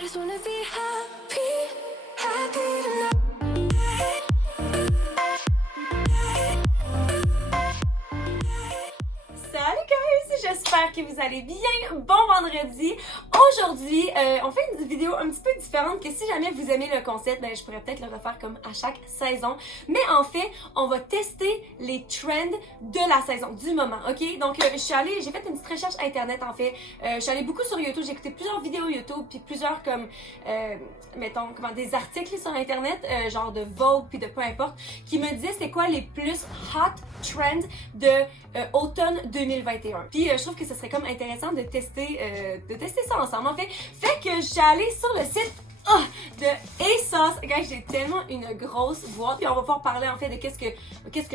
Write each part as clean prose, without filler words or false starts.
I just wanna be happy, happy tonight. Salut guys, j'espère que vous allez bien. Bon vendredi. Aujourd'hui, on fait une vidéo un petit peu différente que si jamais vous aimez le concept, ben je pourrais peut-être le refaire comme à chaque saison. Mais en fait, on va tester les trends de la saison, du moment, ok? Donc, j'ai fait une petite recherche internet en fait. Je suis allée beaucoup sur YouTube, j'ai écouté plusieurs vidéos YouTube, puis plusieurs comme, mettons, des articles sur internet, genre de Vogue, puis de peu importe, qui me disaient c'est quoi les plus hot trends de automne 2021. Puis je trouve que ce serait comme intéressant de tester ça ensemble en fait. Fait que je suis allée sur le site de ASOS. Guys, j'ai tellement une grosse boîte. Puis on va pouvoir parler en fait de qu'est-ce que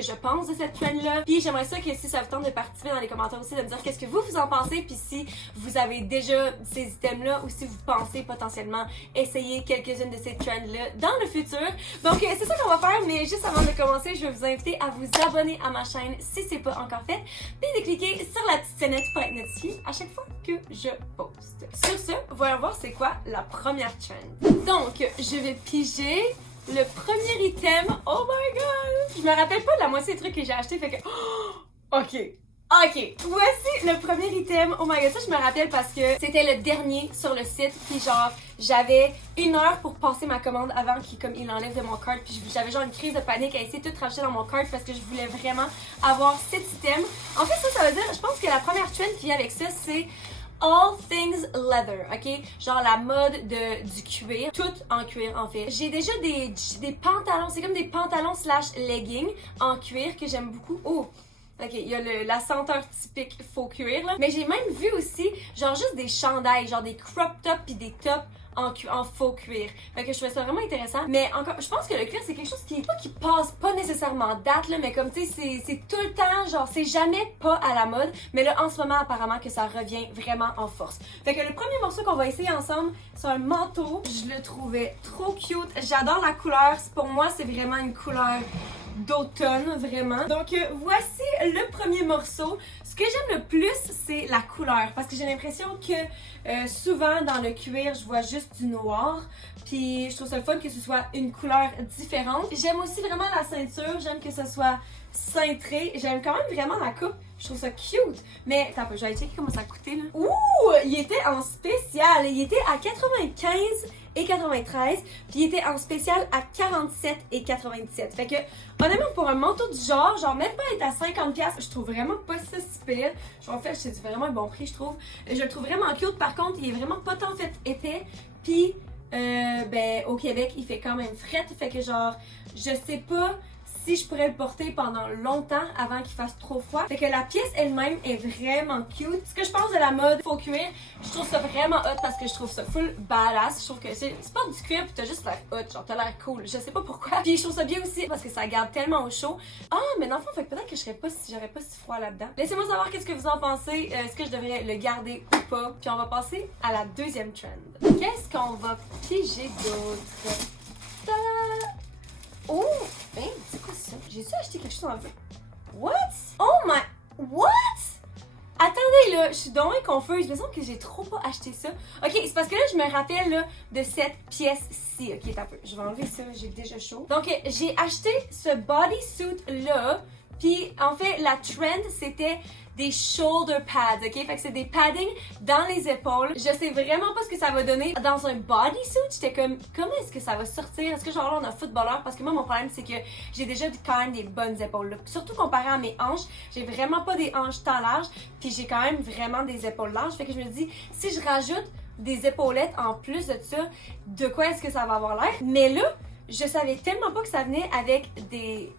je pense de cette trend-là. Puis j'aimerais ça que si ça vous tente de participer dans les commentaires aussi, de me dire qu'est-ce que vous en pensez. Puis si vous avez déjà ces items-là ou si vous pensez potentiellement essayer quelques-unes de ces trends-là dans le futur. Donc c'est ça qu'on va faire. Mais juste avant de commencer, je vais vous inviter à vous abonner à ma chaîne si c'est pas encore fait. Puis de cliquer sur la petite sonnette pour être notifié à chaque fois que je poste. Sur ce, voyons voir c'est quoi la première trend. Donc, je vais piger le premier item. Oh my god! Je me rappelle pas de la moitié des trucs que j'ai acheté, fait que... Ok, voici le premier item. Oh my god, ça je me rappelle parce que c'était le dernier sur le site. Puis genre, j'avais 1 heure pour passer ma commande avant qu'il enlève de mon cart. Puis j'avais genre une crise de panique à essayer de tout racheter dans mon cart parce que je voulais vraiment avoir cet item. En fait, ça veut dire, je pense que la première trend qui vient avec ça, c'est all things leather, ok? Genre la mode du cuir, tout en cuir en fait. J'ai déjà des pantalons, c'est comme des pantalons / leggings en cuir que j'aime beaucoup. Oh! Ok, il y a la senteur typique faux cuir là. Mais j'ai même vu aussi, genre juste des chandails, genre des crop tops puis des tops en faux cuir. Fait que je trouvais ça vraiment intéressant. Mais encore, je pense que le cuir c'est quelque chose qui passe pas nécessairement date là, mais comme tu sais, c'est tout le temps, genre c'est jamais pas à la mode. Mais là en ce moment apparemment que ça revient vraiment en force. Fait que le premier morceau qu'on va essayer ensemble, c'est un manteau. Je le trouvais trop cute. J'adore la couleur. Pour moi c'est vraiment une couleur d'automne, vraiment. Donc voici le premier morceau. Ce que j'aime le plus, c'est la couleur. Parce que j'ai l'impression que souvent dans le cuir, je vois juste du noir. Puis je trouve ça le fun que ce soit une couleur différente. J'aime aussi vraiment la ceinture. J'aime que ce soit cintré. J'aime quand même vraiment la coupe. Je trouve ça cute. Mais attends, je vais aller checker comment ça coûtait là. Ouh! Il était en spécial. Il était à 95,93. Puis il était en spécial à 47,97. Fait que honnêtement pour un manteau du genre même pas être à 50$, je trouve vraiment pas ça si pire. En fait, c'est vraiment un bon prix je trouve. Je le trouve vraiment cute. Par contre, il est vraiment pas tant fait épais. Puis au Québec, il fait quand même fret. Fait que genre, je sais pas si je pourrais le porter pendant longtemps avant qu'il fasse trop froid. Fait que la pièce elle-même est vraiment cute. Ce que je pense de la mode faux cuir, je trouve ça vraiment hot parce que je trouve ça full badass. Je trouve que tu portes du cuir pis t'as juste l'air hot, genre t'as l'air cool. Je sais pas pourquoi. Puis je trouve ça bien aussi parce que ça garde tellement au chaud. Ah, mais dans le fond, fait que peut-être que j'aurais pas si froid là-dedans. Laissez-moi savoir qu'est-ce que vous en pensez. Est-ce que je devrais le garder ou pas? Puis on va passer à la deuxième trend. Qu'est-ce qu'on va piger d'autre? Ta-da! Oh! Ben, c'est quoi ça? J'ai-tu acheté quelque chose en vrai? What? Oh my... What? Attendez là, je suis donc confuse. Il me semble que j'ai trop pas acheté ça. Ok, c'est parce que là, je me rappelle là, de cette pièce-ci. Ok, t'as peu. Je vais enlever ça, j'ai déjà chaud. Donc, j'ai acheté ce bodysuit-là. Puis, en fait, la trend, c'était des shoulder pads, ok? Fait que c'est des paddings dans les épaules. Je sais vraiment pas ce que ça va donner dans un bodysuit. J'étais comme, comment est-ce que ça va sortir? Est-ce que genre là, on a un footballeur? Parce que moi, mon problème, c'est que j'ai déjà quand même des bonnes épaules. Là. Surtout comparé à mes hanches, j'ai vraiment pas des hanches tant larges. Puis j'ai quand même vraiment des épaules larges. Fait que je me dis, si je rajoute des épaulettes en plus de ça, de quoi est-ce que ça va avoir l'air? Mais là, je savais tellement pas que ça venait avec des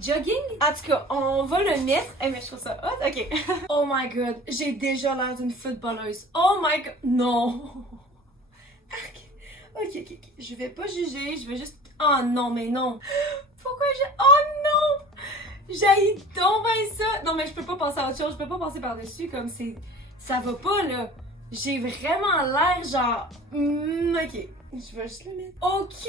jogging. En tout cas, on va le mettre. Mais je trouve ça hot. Ok. Oh my god, j'ai déjà l'air d'une footballeuse. Oh my god, non. Ok. Je vais pas juger, je vais juste... Oh non, mais non. Pourquoi Oh non! J'haïs donc bien ça. Non, mais je peux pas passer à autre chose. Je peux pas passer par-dessus comme c'est... Ça va pas, là. J'ai vraiment l'air genre... ok. Je vais juste le mettre. Ok!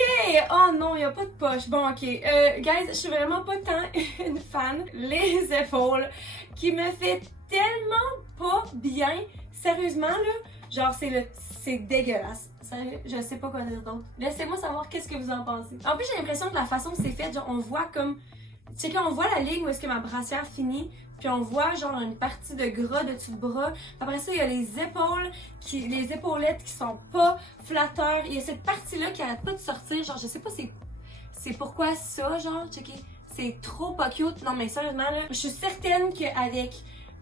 Oh non, il n'y a pas de poche. Bon, ok. Guys, je suis vraiment pas tant une fan. Les épaules qui me fait tellement pas bien. Sérieusement, là, Genre, c'est dégueulasse. Sérieux, je sais pas quoi dire d'autre. Laissez-moi savoir qu'est-ce que vous en pensez. En plus, j'ai l'impression que la façon que c'est fait, genre, on voit comme... Tu sais, quand on voit la ligne où est-ce que ma brassière finit, puis on voit genre une partie de gras de dessus de bras. Après ça, il y a les épaules, les épaulettes qui sont pas flatteurs. Il y a cette partie-là qui arrête pas de sortir. Genre, je sais pas c'est pourquoi ça, genre, checker. C'est trop pas cute. Non, mais sérieusement, là, je suis certaine qu'avec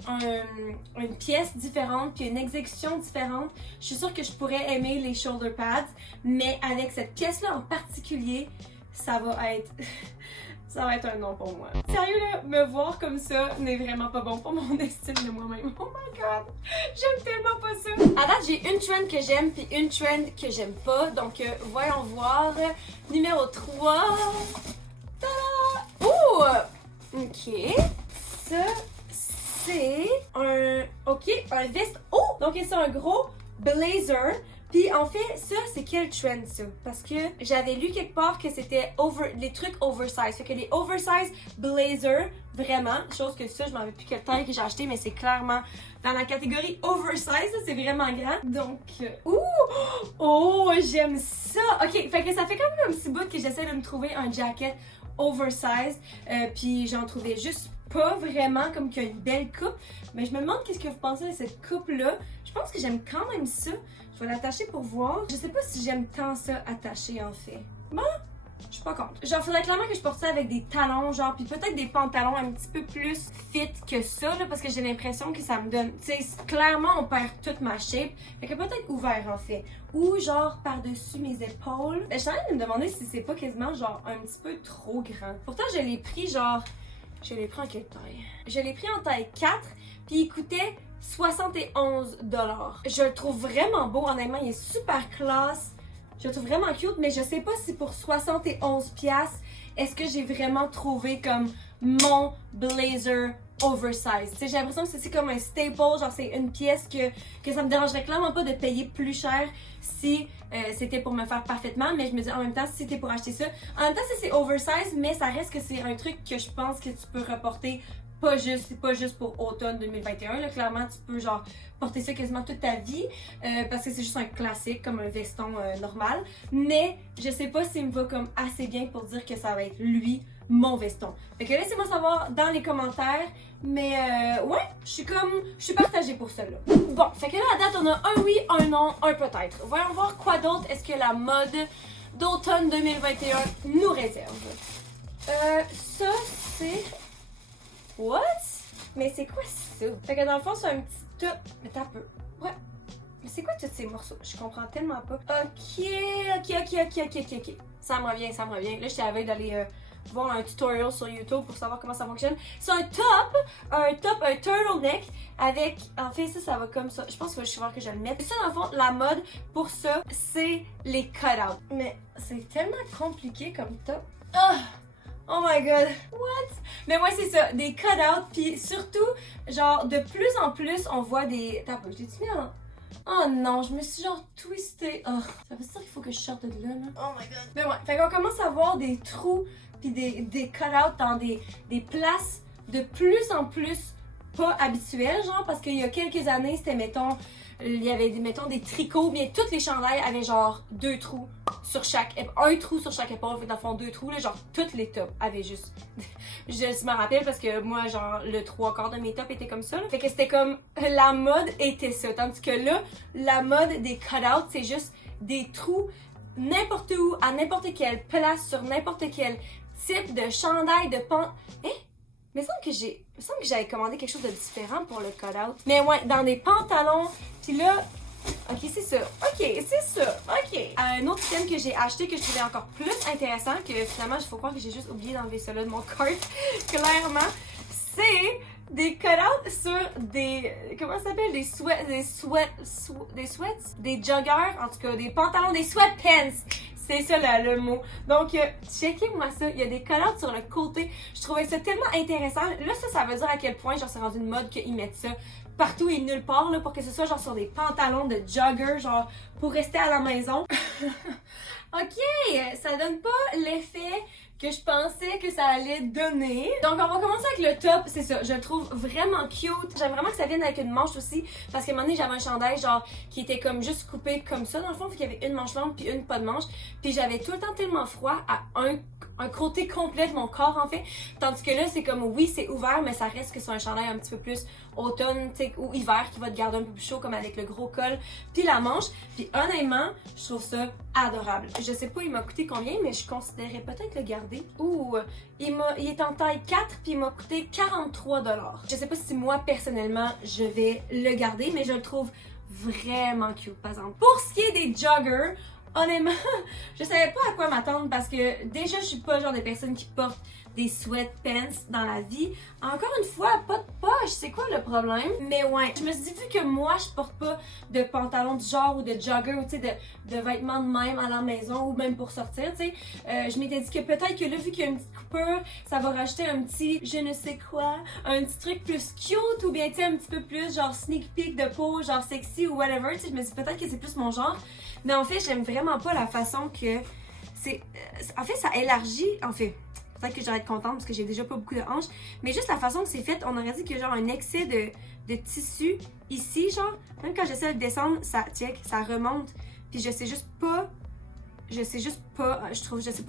une pièce différente puis une exécution différente, je suis sûre que je pourrais aimer les shoulder pads, mais avec cette pièce-là en particulier, ça va être... ça va être un non pour moi. Sérieux là, me voir comme ça n'est vraiment pas bon pour mon estime de moi-même. Oh my god, j'aime tellement pas ça. À date, j'ai une trend que j'aime puis une trend que j'aime pas, donc voyons voir. Numéro 3. Ta-da! Ouh! Ok. Ça, c'est un veste. Oh! Donc c'est un gros blazer. Puis en fait, ça, c'est quel trend ça? Parce que j'avais lu quelque part que c'était les trucs oversize. Fait que les oversize blazers, vraiment, chose que ça, je m'en rappelle plus quelle taille que j'ai acheté, mais c'est clairement dans la catégorie oversize, c'est vraiment grand. Donc, ouh! Oh, j'aime ça! Ok, fait que ça fait quand même un petit bout que j'essaie de me trouver un jacket oversize. Puis j'en trouvais juste pas vraiment comme qu'il y a une belle coupe. Mais je me demande qu'est-ce que vous pensez de cette coupe-là. Je pense que j'aime quand même ça. Je vais l'attacher pour voir. Je sais pas si j'aime tant ça attaché en fait. Bon, je suis pas contre. Genre, faudrait clairement que je porte ça avec des talons, genre, puis peut-être des pantalons un petit peu plus fit que ça, là, parce que j'ai l'impression que ça me donne. Tu sais, clairement, on perd toute ma shape. Fait que peut-être ouvert en fait. Ou genre par-dessus mes épaules. Ben, je suis en train de me demander si c'est pas quasiment genre un petit peu trop grand. Pourtant, je l'ai pris genre. Je l'ai pris en quelle taille? Je l'ai pris en taille 4, puis il coûtait 71 $. Je le trouve vraiment beau, honnêtement, il est super classe. Je le trouve vraiment cute, mais je sais pas si pour 71 $, est-ce que j'ai vraiment trouvé comme mon blazer oversize. J'ai l'impression que c'est comme un staple, genre c'est une pièce que ça me dérangerait clairement pas de payer plus cher si c'était pour me faire parfaitement, mais je me dis en même temps si c'était pour acheter ça. En même temps c'est oversize, mais ça reste que c'est un truc que je pense que tu peux reporter pas juste pour automne 2021. Là, clairement, tu peux genre porter ça quasiment toute ta vie parce que c'est juste un classique comme un veston normal. Mais je sais pas s'il me va comme assez bien pour dire que ça va être lui mon veston. Fait que laissez-moi savoir dans les commentaires. Mais ouais, je suis partagée pour cela. Bon, fait que là à date on a un oui, un non, un peut-être. Voyons voir quoi d'autre est-ce que la mode d'automne 2021 nous réserve. Ça c'est... What? Mais c'est quoi ça? Fait que dans le fond, c'est un petit top. Mais t'as un peu. Ouais. Mais c'est quoi tous ces morceaux? Je comprends tellement pas. Ok. Ça me revient. Là, j'étais à la veille d'aller voir un tutorial sur YouTube pour savoir comment ça fonctionne. C'est un turtleneck avec. En fait, ça va comme ça. Je pense que je vais voir que je vais le mettre. Ça, dans le fond, la mode pour ça, c'est les cut-outs. Mais c'est tellement compliqué comme top. Oh my god, what? Mais moi c'est ça, des cut-outs, puis surtout, genre de plus en plus on voit des... Attends, je l'ai-tu mis en... Oh non, je me suis genre twistée. Oh, ça veut dire qu'il faut que je sorte de là, là. Oh my god. Mais ouais, fait qu'on commence à voir des trous, puis des cut-outs dans des places de plus en plus pas habituelles, genre, parce qu'il y a quelques années, c'était, mettons, il y avait des tricots, bien toutes les chandails avaient genre 2 trous sur chaque un trou sur chaque épaule, fait dans le fond 2 trous là, genre toutes les tops avaient juste je me rappelle parce que moi genre le 3/4 de mes tops étaient comme ça là. Fait que c'était comme la mode était ça, tandis que là la mode des cut-outs c'est juste des trous n'importe où, à n'importe quelle place, sur n'importe quel type de chandail, de mais il me semble que j'avais commandé quelque chose de différent pour le cut-out. Mais ouais, dans des pantalons. Puis là, ok, c'est ça. Ok. Un autre item que j'ai acheté que je trouvais encore plus intéressant, que finalement, il faut croire que j'ai juste oublié d'enlever ça là de mon cart, clairement, c'est des cut-outs sur des... Comment ça s'appelle? Des sweats? Des joggers, en tout cas, des pantalons, des sweatpants! C'est ça le mot. Donc, checkez-moi ça. Il y a des cut-outs sur le côté. Je trouvais ça tellement intéressant. Là, ça veut dire à quel point, genre, c'est rendu une mode qu'ils mettent ça partout et nulle part, là, pour que ce soit, genre, sur des pantalons de jogger, genre, pour rester à la maison. Ok, ça donne pas l'effet que je pensais que ça allait donner. Donc on va commencer avec le top, c'est ça, je le trouve vraiment cute. J'aime vraiment que ça vienne avec une manche aussi, parce qu'à un moment donné j'avais un chandail genre qui était comme juste coupé comme ça dans le fond, puis qu'il y avait une manche longue puis une pas de manche, puis j'avais tout le temps tellement froid à un côté complet de mon corps en fait, tandis que là c'est comme oui c'est ouvert mais ça reste que c'est un chandail un petit peu plus automne ou hiver qui va te garder un peu plus chaud comme avec le gros col puis la manche, puis honnêtement je trouve ça adorable. Je sais pas il m'a coûté combien mais je considérais peut-être le garder. Il est en taille 4 puis il m'a coûté 43$. Je sais pas si moi personnellement je vais le garder mais je le trouve vraiment cute par exemple. Pour ce qui est des joggers, honnêtement, je savais pas à quoi m'attendre parce que déjà je suis pas le genre de personne qui porte des sweatpants dans la vie. Encore une fois, pas de poche, c'est quoi le problème? Mais ouais, je me suis dit vu que moi je porte pas de pantalon de genre ou de jogger ou tu sais de vêtements de même à la maison ou même pour sortir, tu sais, je m'étais dit que peut-être que là vu qu'il y a une petite coupure, ça va rajouter un petit je ne sais quoi, un petit truc plus cute ou bien tu sais un petit peu plus genre sneak peek de peau, genre sexy ou whatever, tu sais, je me suis dit peut-être que c'est plus mon genre. Mais en fait, j'aime vraiment pas la façon que c'est. En fait, ça élargit. En fait, peut-être que j'aurais être contente parce que j'ai déjà pas beaucoup de hanches. Mais juste la façon que c'est fait, on aurait dit qu'il y a genre un excès de tissu ici, genre. Même quand j'essaie de descendre, ça check, ça remonte. Puis je sais juste pas. Je sais pas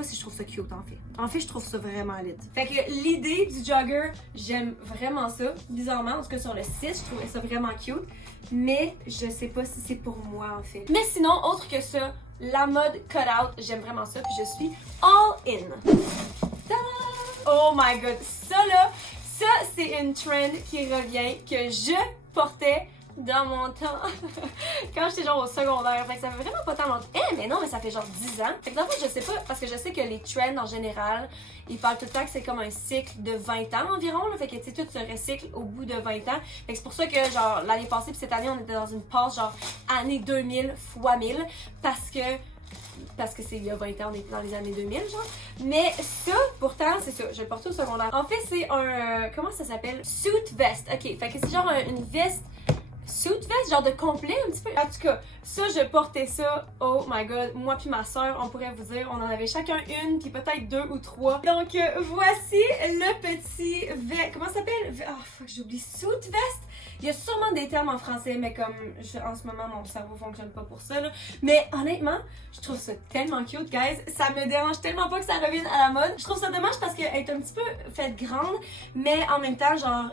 si je trouve ça cute en fait. En fait, je trouve ça vraiment lit. Fait que l'idée du jogger, j'aime vraiment ça. Bizarrement, en tout cas sur le site, je trouvais ça vraiment cute. Mais je sais pas si c'est pour moi en fait. Mais sinon, autre que ça, la mode cut-out, j'aime vraiment ça. Puis je suis all in. Ta-da! Oh my god, ça là, ça c'est une trend qui revient que je portais dans mon temps, quand j'étais genre au secondaire. Fait que ça fait vraiment pas tant longtemps. Mais non, mais ça fait genre 10 ans. Fait que dans le fond, je sais pas, parce que je sais que les trends en général, ils parlent tout le temps que c'est comme un cycle de 20 ans environ. Là. Fait que tu sais, tout se recycle au bout de 20 ans. Fait que c'est pour ça que genre l'année passée puis cette année, on était dans une passe genre année 2000 fois 1000. Parce que c'est il y a 20 ans, on était dans les années 2000, genre. Mais ça, pourtant, c'est ça, je le portais au secondaire. En fait, c'est un, comment ça s'appelle? Suit vest. Ok, fait que c'est genre une veste suit vest, genre de complet un petit peu. En tout cas, ça, je portais ça, oh my god, moi puis ma soeur, on pourrait vous dire, on en avait chacun une, puis peut-être 2 ou 3. Donc, voici le petit vest, comment ça s'appelle? Oh fuck, j'oublie, suit vest. Il y a sûrement des termes en français, mais comme en ce moment, mon cerveau fonctionne pas pour ça, là. Mais honnêtement, je trouve ça tellement cute, guys. Ça me dérange tellement pas que ça revienne à la mode. Je trouve ça dommage parce qu'elle est un petit peu faite grande, mais en même temps, genre,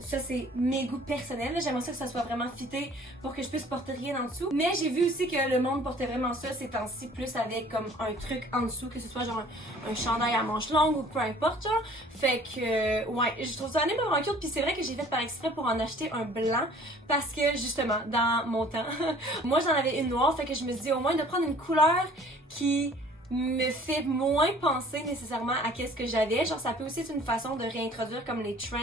ça c'est mes goûts personnels. J'aimerais ça que ça soit vraiment fité pour que je puisse porter rien en dessous. Mais j'ai vu aussi que le monde portait vraiment ça ces temps-ci, plus avec comme un truc en dessous, que ce soit genre un chandail à manches longues ou peu importe, genre. Fait que, ouais, je trouve ça vraiment cute. Puis c'est vrai que j'ai fait par exprès pour en acheter un blanc parce que justement dans mon temps moi j'en avais une noire, fait que je me suis dit au moins de prendre une couleur qui me fait moins penser nécessairement à qu'est-ce que j'avais. Genre ça peut aussi être une façon de réintroduire comme les trends,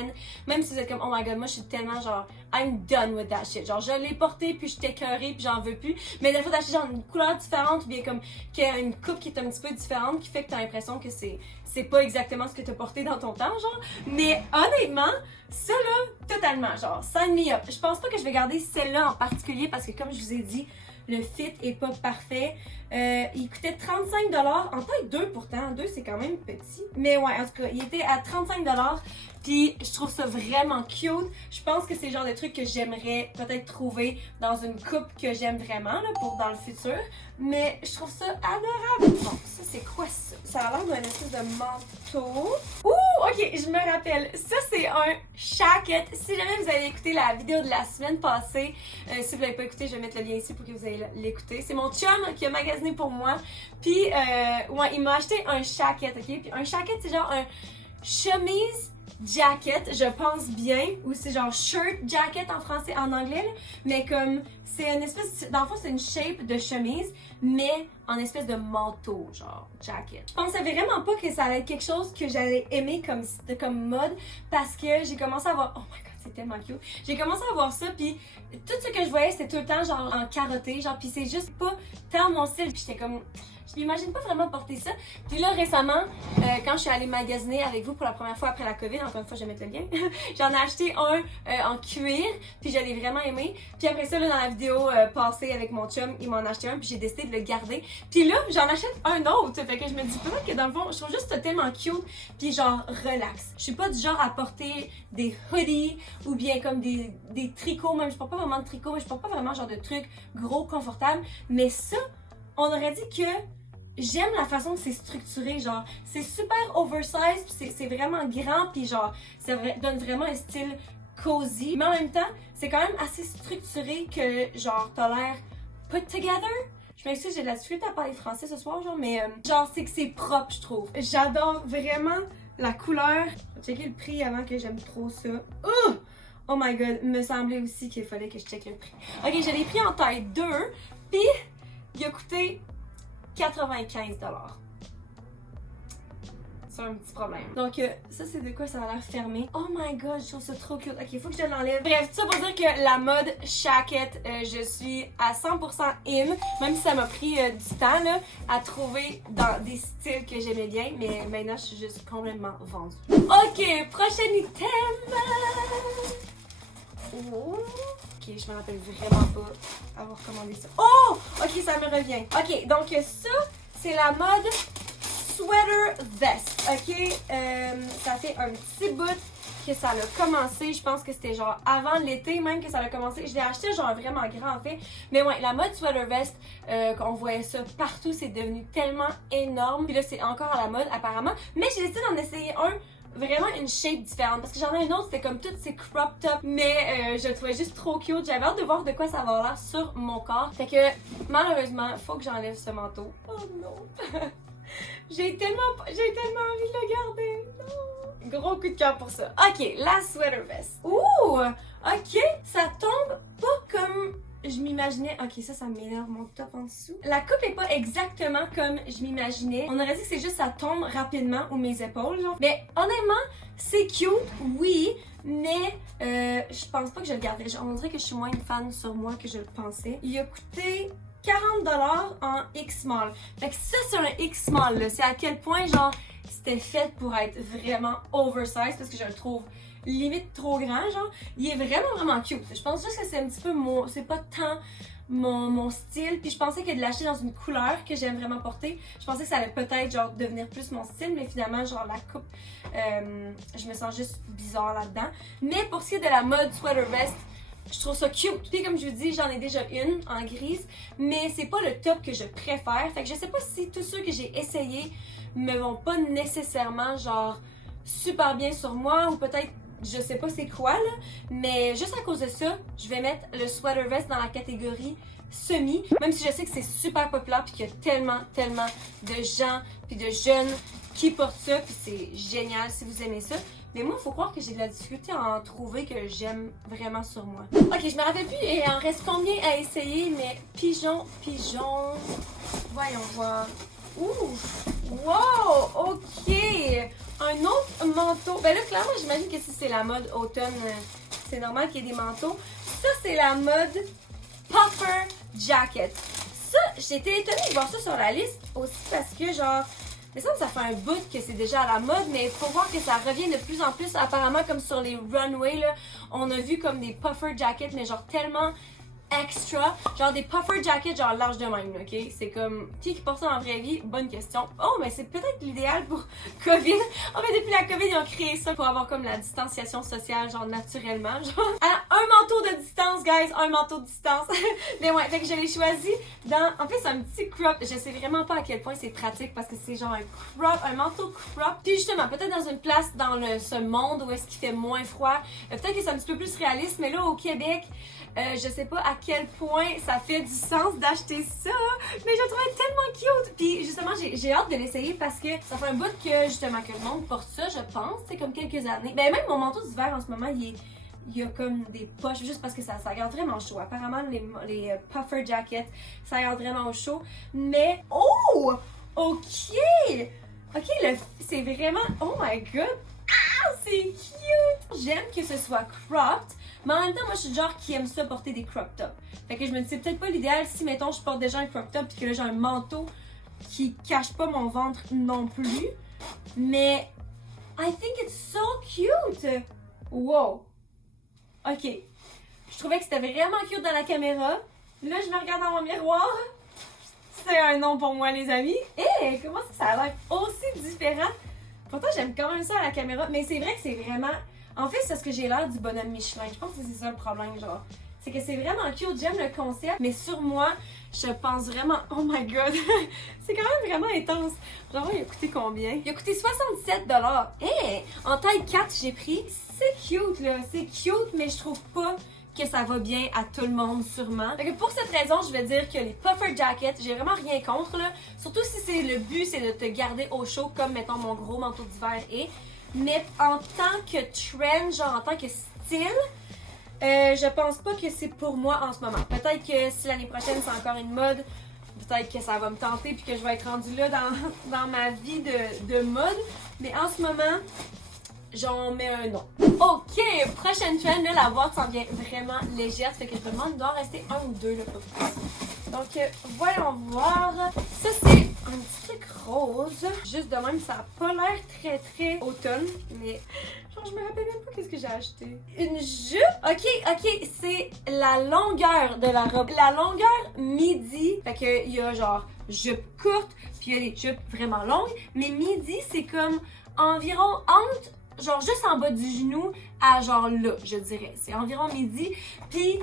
même si vous êtes comme oh my god moi je suis tellement genre I'm done with that shit, genre je l'ai porté puis je suis écœurée puis j'en veux plus, mais des fois d'acheter genre une couleur différente ou bien comme qu'il y a une coupe qui est un petit peu différente qui fait que t'as l'impression que c'est pas exactement ce que t'as porté dans ton temps, genre. Mais honnêtement, ça là, totalement, genre, sign me up. Je pense pas que je vais garder celle-là en particulier parce que comme je vous ai dit, le fit est pas parfait. Il coûtait 35$, en taille 2 pourtant, 2 c'est quand même petit. Mais ouais, en tout cas, il était à 35$. Puis je trouve ça vraiment cute. Je pense que c'est le genre de truc que j'aimerais peut-être trouver dans une coupe que j'aime vraiment là, pour dans le futur. Mais je trouve ça adorable. Bon, ça c'est quoi ça? Ça a l'air d'un espèce de manteau. Ouh, ok, je me rappelle. Ça c'est un jacket. Si jamais vous avez écouté la vidéo de la semaine passée, si vous l'avez pas écouté, je vais mettre le lien ici pour que vous ayez l'écouter. C'est mon chum qui a magasiné pour moi. Puis, ouais, il m'a acheté un jacket, ok? Puis un jacket, c'est genre un chemise jacket, je pense bien, ou c'est genre shirt jacket en français, en anglais, là. Mais comme c'est une espèce, dans le fond c'est une shape de chemise, mais en espèce de manteau, genre jacket. Je pensais vraiment pas que ça allait être quelque chose que j'allais aimer comme mode, parce que j'ai commencé à voir, oh my god, c'est tellement cute. J'ai commencé à voir ça, puis tout ce que je voyais c'était tout le temps genre en carotté, genre, puis c'est juste pas tant mon style, puis j'étais comme Je m'imagine pas vraiment porter ça. Puis là, récemment, quand je suis allée magasiner avec vous pour la première fois après la COVID, encore une fois, je vais mettre le lien, j'en ai acheté un en cuir, puis je l'ai vraiment aimé. Puis après ça, là, dans la vidéo passée avec mon chum, il m'en a acheté un, puis j'ai décidé de le garder. Puis là, j'en achète un autre. Fait que je me dis peut-être que dans le fond, je trouve juste ça tellement cute, puis genre relax. Je suis pas du genre à porter des hoodies ou bien comme des tricots, même je porte pas vraiment de tricots, mais je porte pas vraiment genre de trucs gros, confortables. Mais ça, on aurait dit que j'aime la façon que c'est structuré, genre c'est super oversized, puis c'est vraiment grand, puis genre ça donne vraiment un style cozy, mais en même temps c'est quand même assez structuré que genre t'as l'air put together. Je m'excuse, j'ai de la difficulté à parler français ce soir, genre, mais genre c'est que c'est propre, je trouve. J'adore vraiment la couleur. Je vais checker le prix avant que j'aime trop ça. Oh my god, me semblait aussi qu'il fallait que je check le prix. Ok, je l'ai pris en taille 2, puis il a coûté 95$. C'est un petit problème. Donc, ça, c'est de quoi ça a l'air fermé. Oh my god, je trouve ça trop cute. Ok, il faut que je l'enlève. Bref, tout ça pour dire que la mode shacket, je suis à 100% in. Même si ça m'a pris du temps là, à trouver dans des styles que j'aimais bien. Mais maintenant, je suis juste complètement vendue. Ok, prochain item. Oh. Ok, je me rappelle vraiment pas avoir commandé ça. Oh! Ok, ça me revient. Ok, donc ça, c'est la mode sweater vest. Ok, ça fait un petit bout que ça a commencé. Je pense que c'était genre avant l'été même que ça a commencé. Je l'ai acheté genre vraiment grand en fait. Mais ouais, la mode sweater vest, qu'on voyait ça partout, c'est devenu tellement énorme. Puis là, c'est encore à la mode apparemment. Mais j'ai décidé d'en essayer un vraiment une shape différente parce que j'en ai une autre, c'était comme toutes ces crop tops, mais je le trouvais juste trop cute. J'avais hâte de voir de quoi ça va avoir l'air sur mon corps. Fait que malheureusement, faut que j'enlève ce manteau. Oh non! j'ai tellement envie de le garder. Non! Gros coup de cœur pour ça. Ok, la sweater vest. Ouh! Ok, ça tombe pas comme je m'imaginais. Ok, ça m'énerve mon top en dessous. La coupe est pas exactement comme je m'imaginais. On aurait dit que c'est juste ça tombe rapidement ou mes épaules, genre. Mais honnêtement, c'est cute, oui, mais je pense pas que je le garderai. On dirait que je suis moins une fan sur moi que je le pensais. Il a coûté 40$ en X-Small. Fait que ça, c'est un X-Small, là. C'est à quel point, genre, c'était fait pour être vraiment oversized parce que je le trouve limite trop grand, genre. Il est vraiment cute. Je pense juste que c'est un petit peu c'est pas tant mon style. Puis je pensais que de l'acheter dans une couleur que j'aime vraiment porter, je pensais que ça allait peut-être genre devenir plus mon style, mais finalement, genre la coupe, je me sens juste bizarre là-dedans. Mais pour ce qui est de la mode sweater vest, je trouve ça cute. Puis comme je vous dis, j'en ai déjà une en grise, mais c'est pas le top que je préfère. Fait que je sais pas si tous ceux que j'ai essayés me vont pas nécessairement genre super bien sur moi, ou peut-être je sais pas c'est quoi là, mais juste à cause de ça, je vais mettre le sweater vest dans la catégorie semi, même si je sais que c'est super populaire puis qu'il y a tellement de gens puis de jeunes qui portent ça, puis c'est génial si vous aimez ça. Mais moi, il faut croire que j'ai de la difficulté à en trouver que j'aime vraiment sur moi. Ok, je me rappelle plus, il en reste combien à essayer, mais pigeon. Voyons voir. Ouh! Wow! Ok! Un autre manteau. Ben là, clairement, j'imagine que si c'est la mode automne, c'est normal qu'il y ait des manteaux. Ça, c'est la mode puffer jacket. Ça, j'étais étonnée de voir ça sur la liste aussi parce que, genre, mais ça fait un bout que c'est déjà à la mode, mais il faut voir que ça revient de plus en plus. Apparemment, comme sur les runways, là, on a vu comme des puffer jackets, mais genre tellement extra, genre des puffer jackets genre large de même, ok? C'est comme, qui porte ça en vraie vie? Bonne question. Oh, mais c'est peut-être l'idéal pour COVID. En fait, depuis la COVID, ils ont créé ça pour avoir comme la distanciation sociale, genre naturellement, genre. À un manteau de distance, guys, un manteau de distance. Mais ouais, fait que je l'ai choisi dans, en fait, c'est un petit crop. Je sais vraiment pas à quel point c'est pratique parce que c'est genre un crop, un manteau crop. Puis justement, peut-être dans une place dans ce monde où est-ce qu'il fait moins froid, peut-être que c'est un petit peu plus réaliste, mais là, au Québec, je sais pas à quel point ça fait du sens d'acheter ça, mais je le trouvais tellement cute. Puis justement, j'ai hâte de l'essayer parce que ça fait un bout que justement que le monde porte ça, je pense. C'est comme quelques années. Ben même mon manteau d'hiver en ce moment, il y a comme des poches juste parce que ça garde vraiment chaud. Apparemment, les puffer jackets, ça garde vraiment chaud. Mais oh, ok, c'est vraiment, oh my god, ah, c'est cute. J'aime que ce soit cropped. Mais en même temps, moi, je suis le genre qui aime ça porter des crop tops. Fait que je me dis, c'est peut-être pas l'idéal si, mettons, je porte déjà un crop top puis que là, j'ai un manteau qui cache pas mon ventre non plus. Mais I think it's so cute! Wow! Ok. Je trouvais que c'était vraiment cute dans la caméra. Là, je me regarde dans mon miroir. C'est un nom pour moi, les amis. Hé, comment ça a l'air aussi différent? Pourtant, j'aime quand même ça à la caméra. Mais c'est vrai que c'est vraiment... En fait, c'est parce que j'ai l'air du bonhomme Michelin. Je pense que c'est ça le problème, genre. C'est que c'est vraiment cute. J'aime le concept. Mais sur moi, je pense vraiment... Oh my god! C'est quand même vraiment intense. Genre, il a coûté combien? Il a coûté 67$. Hé! En taille 4, j'ai pris. C'est cute, là. C'est cute, mais je trouve pas que ça va bien à tout le monde, sûrement. Fait que pour cette raison, je vais dire que les puffer jackets, j'ai vraiment rien contre, là. Surtout si c'est le but, c'est de te garder au chaud, comme, mettons, mon gros manteau d'hiver est. Mais en tant que trend, genre en tant que style, je pense pas que c'est pour moi en ce moment. Peut-être que si l'année prochaine, c'est encore une mode, peut-être que ça va me tenter puis que je vais être rendue là dans ma vie de mode. Mais en ce moment... j'en mets un nom. Ok, prochaine trend, là, la boîte s'en vient vraiment légère. Fait que je me demande, il doit en rester un ou deux, là, pas plus. Donc, voyons voir. Ça, c'est un petit truc rose. Juste de même, ça a pas l'air très, très automne. Mais, genre, je me rappelle même pas qu'est-ce que j'ai acheté. Une jupe? Ok, c'est la longueur de la robe. La longueur midi. Fait que, il y a genre jupe courte, puis il y a des jupes vraiment longues. Mais midi, c'est comme environ entre... genre juste en bas du genou à genre là, je dirais. C'est environ midi. Puis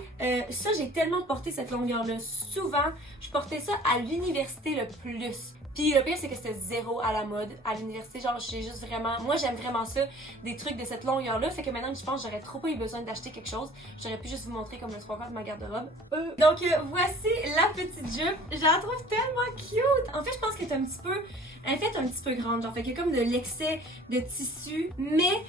ça, j'ai tellement porté cette longueur-là. Souvent, je portais ça à l'université le plus. Puis le pire, c'est que c'était zéro à la mode à l'université. Genre, j'ai juste vraiment... moi, j'aime vraiment ça, des trucs de cette longueur-là. Fait que maintenant, je pense que j'aurais trop pas eu besoin d'acheter quelque chose. J'aurais pu juste vous montrer comme le 3/4 de ma garde-robe. Donc, voici la petite jupe. Je la trouve tellement cute. En fait, je pense qu'elle est un petit peu... elle fait un petit peu grande, genre, fait qu'il y a comme de l'excès de tissu, mais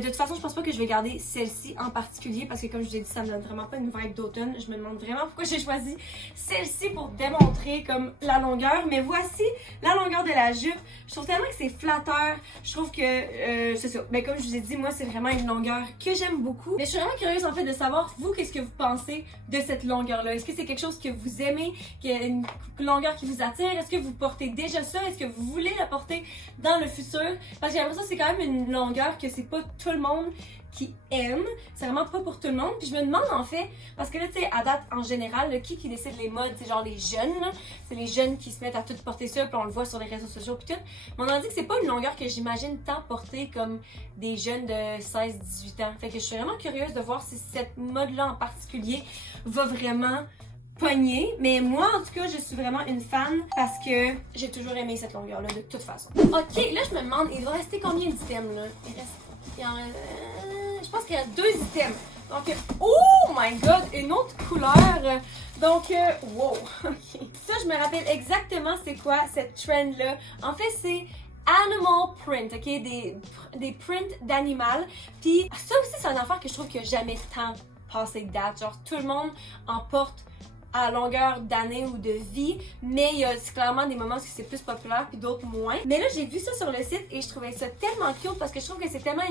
de toute façon, je pense pas que je vais garder celle-ci en particulier parce que, comme je vous ai dit, ça me donne vraiment pas une vibe d'automne. Je me demande vraiment pourquoi j'ai choisi celle-ci pour démontrer comme la longueur, mais voici la longueur de la jupe. Je trouve tellement que c'est flatteur. Je trouve que, c'est ça, mais comme je vous ai dit, moi, c'est vraiment une longueur que j'aime beaucoup. Mais je suis vraiment curieuse, en fait, de savoir, vous, qu'est-ce que vous pensez de cette longueur-là? Est-ce que c'est quelque chose que vous aimez, qu'il y a une longueur qui vous attire? Est-ce que vous portez déjà ça? Est-ce que vous voulez la porter dans le futur? Parce que j'ai l'impression que c'est quand même une longueur que c'est pas tout le monde qui aime. C'est vraiment pas pour tout le monde. Puis je me demande en fait, parce que là, tu sais, à date, en général, là, qui décide les modes? C'est genre les jeunes, là. C'est les jeunes qui se mettent à tout porter ça, puis on le voit sur les réseaux sociaux, puis tout. Mais on en dit que c'est pas une longueur que j'imagine tant porter comme des jeunes de 16-18 ans. Fait que je suis vraiment curieuse de voir si cette mode-là en particulier va vraiment pogner. Mais moi, en tout cas, je suis vraiment une fan parce que j'ai toujours aimé cette longueur-là de toute façon. Ok, là, je me demande, il doit rester combien d'items, là? Je pense qu'il y a 2 items. Donc, oh my god, une autre couleur. Donc, wow. Okay. Ça, je me rappelle exactement c'est quoi cette trend-là. En fait, c'est animal print, ok? Des prints d'animal. Puis, ça aussi, c'est une affaire que je trouve que jamais tant passé de date. Genre, tout le monde en porte à longueur d'année ou de vie, mais il y a clairement des moments où c'est plus populaire puis d'autres moins. Mais là, j'ai vu ça sur le site et je trouvais ça tellement cute parce que je trouve que c'est tellement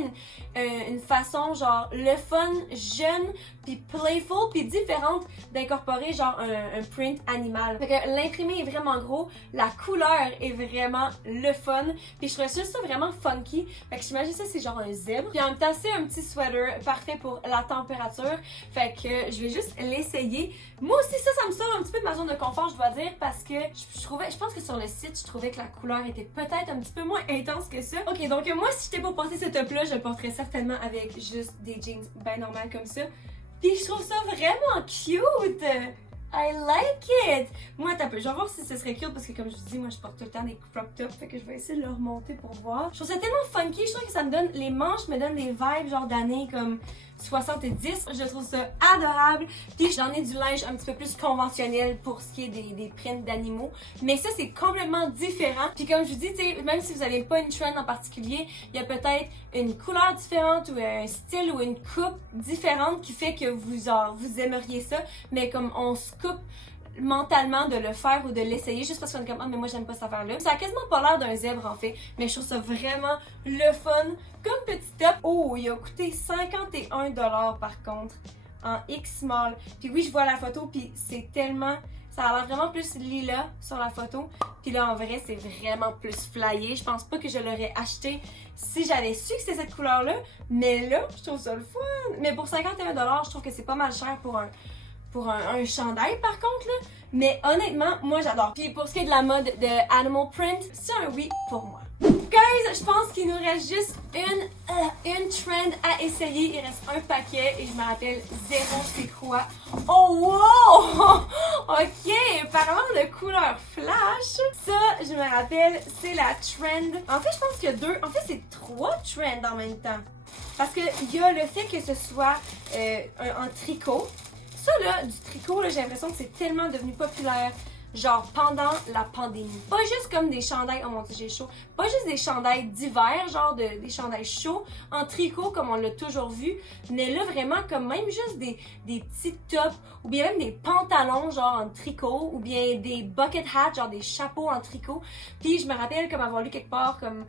une façon genre le fun, jeune, puis playful, puis différente d'incorporer genre un print animal. Fait que l'imprimé est vraiment gros, la couleur est vraiment le fun, puis je trouvais ça vraiment funky. Fait que j'imagine ça c'est genre un zèbre. Puis en même temps, c'est un petit sweater parfait pour la température. Fait que je vais juste l'essayer. Moi aussi, ça me sort un petit peu de ma zone de confort, je dois dire, parce que je pense que sur le site, je trouvais que la couleur était peut-être un petit peu moins intense que ça. Ok, donc moi, si j'étais pour porter ce top-là, je le porterais certainement avec juste des jeans bien normales comme ça. Puis je trouve ça vraiment cute! I like it! Moi, t'as peu. Je vais voir si ce serait cute parce que, comme je vous dis, moi, je porte tout le temps des crop tops. Fait que je vais essayer de le remonter pour voir. Je trouve ça tellement funky. Je trouve que ça me donne. Les manches me donnent des vibes genre d'années comme 70. Je trouve ça adorable. Puis j'en ai du linge un petit peu plus conventionnel pour ce qui est des prints d'animaux. Mais ça, c'est complètement différent. Puis comme je vous dis, tu sais, même si vous n'avez pas une trend en particulier, il y a peut-être une couleur différente ou un style ou une coupe différente qui fait que vous aimeriez ça. Mais comme on se coupe mentalement de le faire ou de l'essayer juste parce qu'on est comme ah mais moi j'aime pas cette affaire là. Ça a quasiment pas l'air d'un zèbre en fait, mais je trouve ça vraiment le fun comme petit top. Oh, il a coûté 51$ par contre en X small. Puis oui, je vois la photo puis c'est tellement Ça a l'air vraiment plus lilas sur la photo. Puis là, en vrai, c'est vraiment plus flyé. Je pense pas que je l'aurais acheté si j'avais su que c'était cette couleur-là. Mais là, je trouve ça le fun. Mais pour 51$, je trouve que c'est pas mal cher pour un chandail, par contre, là. Mais honnêtement, moi, j'adore. Puis pour ce qui est de la mode de Animal Print, c'est un oui pour moi. Guys, je pense qu'il nous reste juste une trend à essayer. Il reste un paquet et je me rappelle zéro c'est quoi. Oh wow! Ok, parlant de couleur flash, ça, je me rappelle, c'est la trend. En fait, je pense qu'il y a c'est 3 trends en même temps. Parce qu'il y a le fait que ce soit en tricot. Ça là, du tricot, là, j'ai l'impression que c'est tellement devenu populaire. Genre pendant la pandémie. Pas juste comme des chandails, oh mon dieu j'ai chaud, pas juste des chandails d'hiver, genre des chandails chauds en tricot comme on l'a toujours vu, mais là vraiment comme même juste des petits tops ou bien même des pantalons genre en tricot ou bien des bucket hats, genre des chapeaux en tricot. Puis je me rappelle comme avoir lu quelque part comme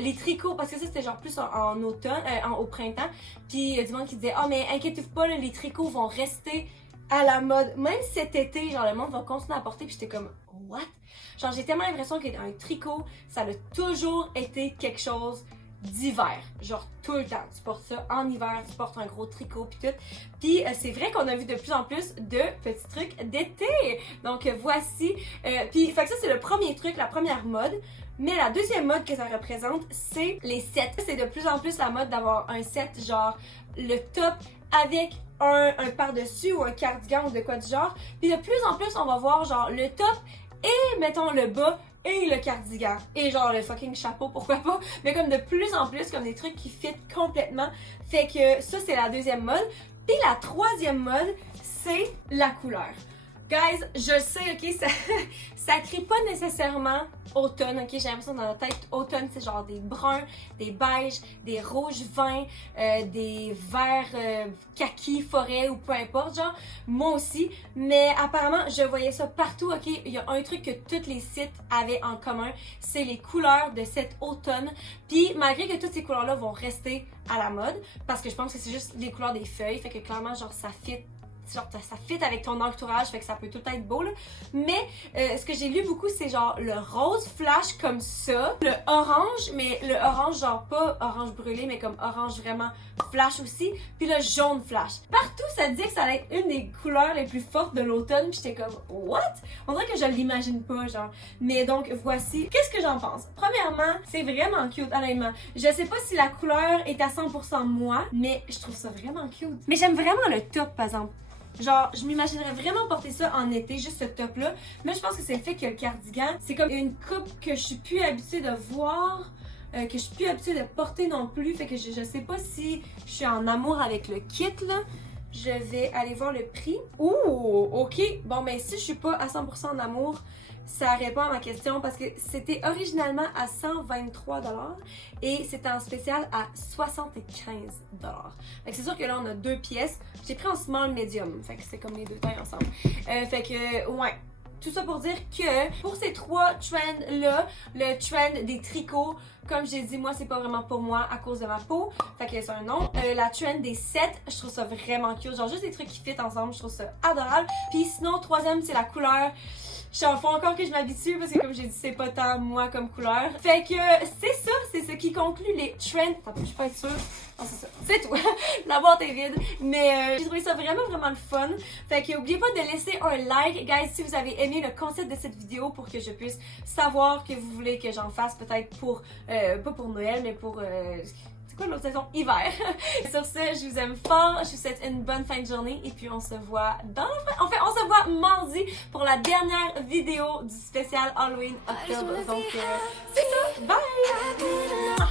les tricots, parce que ça c'était genre plus en automne, au printemps, puis il y a du monde qui disait mais inquiétez-vous pas, là, les tricots vont rester à la mode, même cet été, genre le monde va continuer à porter, puis j'étais comme what? Genre j'ai tellement l'impression qu'un tricot, ça a toujours été quelque chose d'hiver, genre tout le temps. Tu portes ça en hiver, tu portes un gros tricot puis tout. Puis c'est vrai qu'on a vu de plus en plus de petits trucs d'été. Donc voici. Puis fait que ça c'est le premier truc, la première mode. Mais la deuxième mode que ça représente, c'est les sets. C'est de plus en plus la mode d'avoir un set genre le top avec un par-dessus ou un cardigan ou de quoi du genre. Puis de plus en plus, on va voir genre le top et mettons le bas et le cardigan. Et genre le fucking chapeau, pourquoi pas. Mais comme de plus en plus, comme des trucs qui fit complètement. Fait que ça, c'est la deuxième mode. Puis la troisième mode, c'est la couleur. Guys, je sais, ok, ça crie pas nécessairement automne, ok, j'ai l'impression dans la tête, automne, c'est genre des bruns, des beiges, des rouges vins, des verts kaki, forêt ou peu importe, genre, moi aussi, mais apparemment, je voyais ça partout, ok, il y a un truc que tous les sites avaient en commun, c'est les couleurs de cet automne, puis malgré que toutes ces couleurs-là vont rester à la mode, parce que je pense que c'est juste les couleurs des feuilles, fait que clairement, genre, ça fit. Genre ça fit avec ton entourage, fait que ça peut tout être beau là. Mais ce que j'ai lu beaucoup c'est genre le rose flash comme ça, le orange, mais le orange genre pas orange brûlé mais comme orange vraiment flash aussi, puis le jaune flash. Partout ça dit que ça allait être une des couleurs les plus fortes de l'automne, puis j'étais comme what? On dirait que je l'imagine pas genre. Mais donc voici, qu'est-ce que j'en pense? Premièrement, c'est vraiment cute honnêtement. Je sais pas si la couleur est à 100% moi, mais je trouve ça vraiment cute. Mais j'aime vraiment le top par exemple. Genre, je m'imaginerais vraiment porter ça en été, juste ce top-là. Mais je pense que c'est le fait que le cardigan, c'est comme une coupe que je suis plus habituée de voir, que je suis plus habituée de porter non plus. Fait que je sais pas si je suis en amour avec le kit, là. Je vais aller voir le prix. Ouh, ok. Bon, ben si je suis pas à 100% en amour, ça répond à ma question parce que c'était originalement à 123$ et c'était en spécial à 75$. Fait que c'est sûr que là on a 2 pièces. J'ai pris en small medium, fait que c'est comme les deux tailles ensemble. Fait que ouais. Tout ça pour dire que pour ces 3 trends-là, le trend des tricots, comme j'ai dit, moi c'est pas vraiment pour moi à cause de ma peau, fait que c'est un nom. La trend des sets, je trouve ça vraiment cute, genre juste des trucs qui fit ensemble, je trouve ça adorable. Puis sinon, troisième, c'est la couleur. Faut encore que je m'habitue parce que comme j'ai dit, c'est pas tant moi comme couleur. Fait que c'est ça, c'est ce qui conclut les trends. Attends, je suis pas être sûre. Non, c'est ça. C'est tout. La boîte est vide. Mais j'ai trouvé ça vraiment le fun. Fait que n'oubliez pas de laisser un like, guys, si vous avez aimé le concept de cette vidéo pour que je puisse savoir que vous voulez que j'en fasse peut-être pour, pas pour Noël, mais pour... c'est quoi l'autre saison? Hiver. Sur ce, je vous aime fort, je vous souhaite une bonne fin de journée et puis on se voit dans la fin. En fait, on se voit mardi pour la dernière vidéo du spécial Halloween octobre. Donc, c'est ça. Bye!